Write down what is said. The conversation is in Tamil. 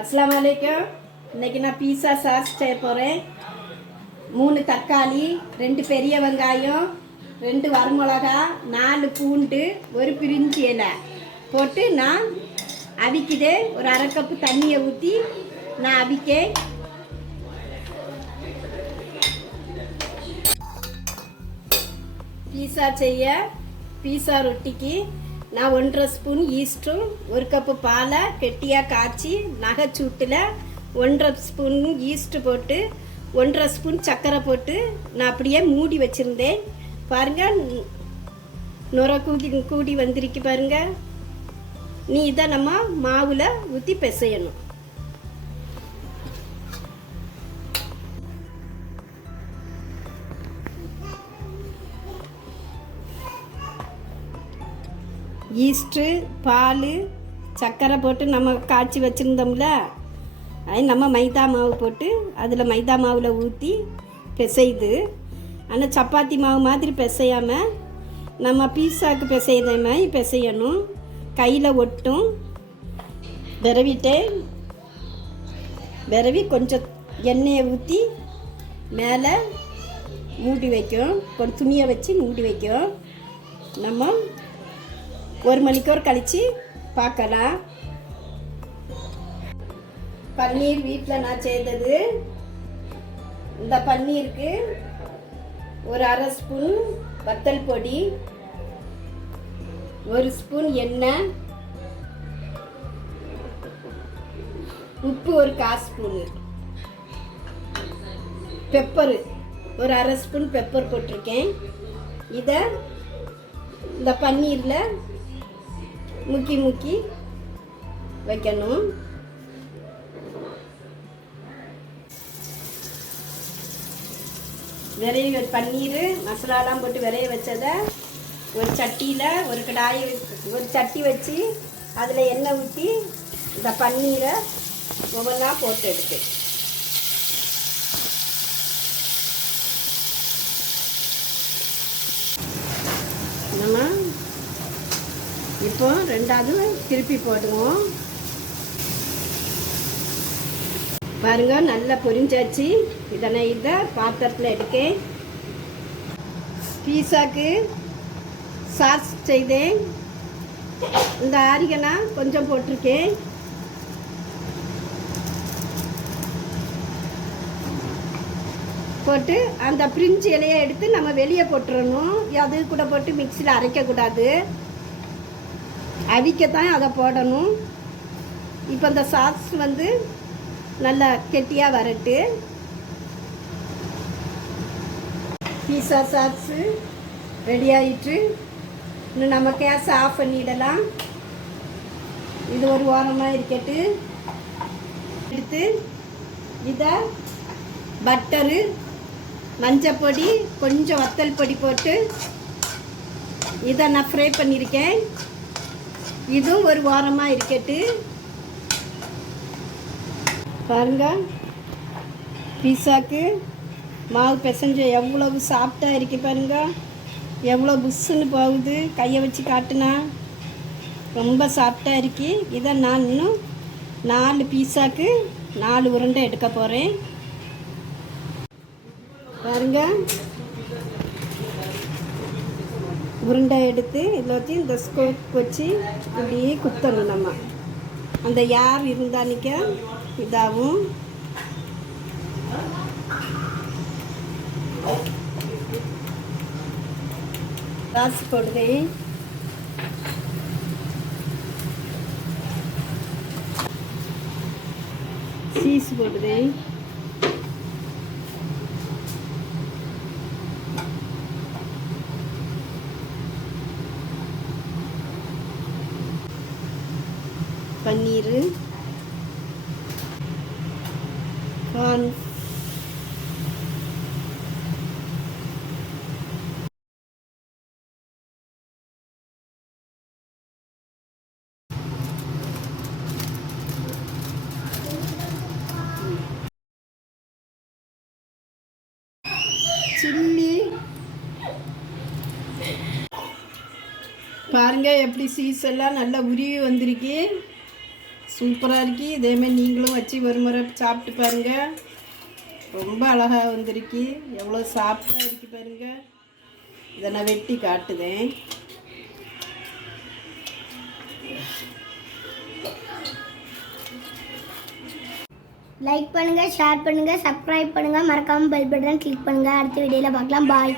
அஸ்ஸலாமு அலைக்கும். இன்றைக்கி நான் பீஸா சாஸ் செய்ய போகிறேன். 3 தக்காளி, 2 பெரிய வெங்காயம், 2 வரமிளகா, 4 பூண்டு, 1 பிரிஞ்சி இலை போட்டு நான் அவிக்குதே. ஒரு அரை கப்பு தண்ணியை ஊற்றி நான் அவிக்கேன். பீஸா செய்ய பீஸா ரொட்டிக்கு நான் 1.5 ஸ்பூன் ஈஸ்ட்டும் 1 கப்பு பாலை கெட்டியாக காய்ச்சி நகைச்சூட்டில் 1.5 ஸ்பூன் ஈஸ்ட்டு போட்டு 1.5 ஸ்பூன் சர்க்கரை போட்டு நான் அப்படியே மூடி வச்சுருந்தேன். பாருங்கள், நுர கூடி வந்திருக்கு பாருங்கள். நீ இதை நம்ம மாவில் ஊற்றி பிசையணும். ஈஸ்ட்டு, பால், சர்க்கரை போட்டு நம்ம காய்ச்சி வச்சுருந்தோம்ல, அது நம்ம மைதா மாவு போட்டு அதில் மைதா மாவில் ஊற்றி பிசையுது. ஆனால் சப்பாத்தி மாவு மாதிரி பிசையாமல் நம்ம பீஸாவுக்கு பிசையத மாதிரி பிசையணும். கையில் ஒட்டும். விரவி கொஞ்சம் எண்ணெயை ஊற்றி மேலே மூடி வைக்கும். கொஞ்சம் துணியை வச்சு மூடி வைக்கும். நம்ம 1 மணிக்கூர் கழித்து பார்க்கலாம். பன்னீர் வீட்டில் நான் செய்தது. இந்த பன்னீருக்கு ஒரு அரை ஸ்பூன் வத்தல் பொடி, 1 ஸ்பூன் எண்ணெய், உப்பு ஒரு 1/4 ஸ்பூனு, பெப்பரு ஒரு அரை ஸ்பூன் பெப்பர் போட்டிருக்கேன். இதை இந்த பன்னீரில் முக்கி வைக்கணும். விரைய பன்னீர் மசாலாலாம் போட்டு விரைய வச்சதை ஒரு சட்டியில் ஒரு சட்டி வச்சு அதில் எண்ணெய் ஊற்றி இந்த பன்னீரை ஒவ்வொன்றா போட்டு எடுத்து நம்ம இப்போ 2வது திருப்பி போடுவோம். பாருங்க, நல்லா பொரிஞ்சாச்சு. இதை பாத்திரத்தில் எடுக்கேன். பீஸாக்கு சாஸ் செய்தேன். இந்த ஆரிகனா கொஞ்சம் போட்டிருக்கேன். போட்டு அந்த பிரிஞ்சி இலையை எடுத்து நம்ம வெளியே போட்டுறணும். அது கூட போட்டு மிக்சியில் அரைக்கக்கூடாது, அவிக்கத்தான் அதை போடணும். இப்போ இந்த சாஸ் நல்லா கெட்டியாக வரட்டு. பீஸா சாஸு ரெடி ஆகிட்டு. இன்னும் நம்ம கேஸை ஆஃப் பண்ணிடலாம். இது ஒரு ஓரமாக இருக்கட்டு. எடுத்து இதை பட்டரு, மஞ்சள் பொடி, கொஞ்சம் வத்தல் பொடி போட்டு இதை நான் ஃப்ரை பண்ணியிருக்கேன். இதுவும் ஒரு வாரமாக இருக்கட்டு. பாருங்க, பீஸாக்கு மாவு பிசைஞ்ச எவ்வளவு சாஃப்டாக இருக்கு பாருங்க. எவ்வளோ புஷ்ஷுன்னு போகுது. கையை வச்சு காட்டுனா ரொம்ப சாஃப்டாக இருக்கு. இதை நான் இன்னும் 4 பீஸாக்கு 4 உருண்டை எடுக்க போகிறேன். பாருங்க, உருண்டை எடுத்து இதில் வச்சு இந்த ஸ்கோப் வச்சு அப்படியே குத்தணும். நம்ம அந்த யார் இருந்தானிக்க இதாகும். சாஸ் போடுவேன். சீஸ் போடுவேன். பன்னீர், கார்ன், சில்லி. பாருங்க எப்படி சீஸ் எல்லாம் நல்லா உருவி வந்திருக்கு. சூப்பராக இருக்கு. இதேமாதிரி நீங்களும் வச்சு ஒரு முறை சாப்பிட்டு பாருங்கள். ரொம்ப அழகாக வந்திருக்கு. எவ்வளோ சாஃப்டாக இருக்கு பாருங்கள். இதை நான் வெட்டி காட்டுதேன். லைக் பண்ணுங்கள், ஷேர் பண்ணுங்கள், சப்ஸ்கிரைப் பண்ணுங்கள், மறக்காமல் பெல் பட்டன் கிளிக் பண்ணுங்கள். அடுத்த வீடியோவில் பார்க்கலாம். பாய்.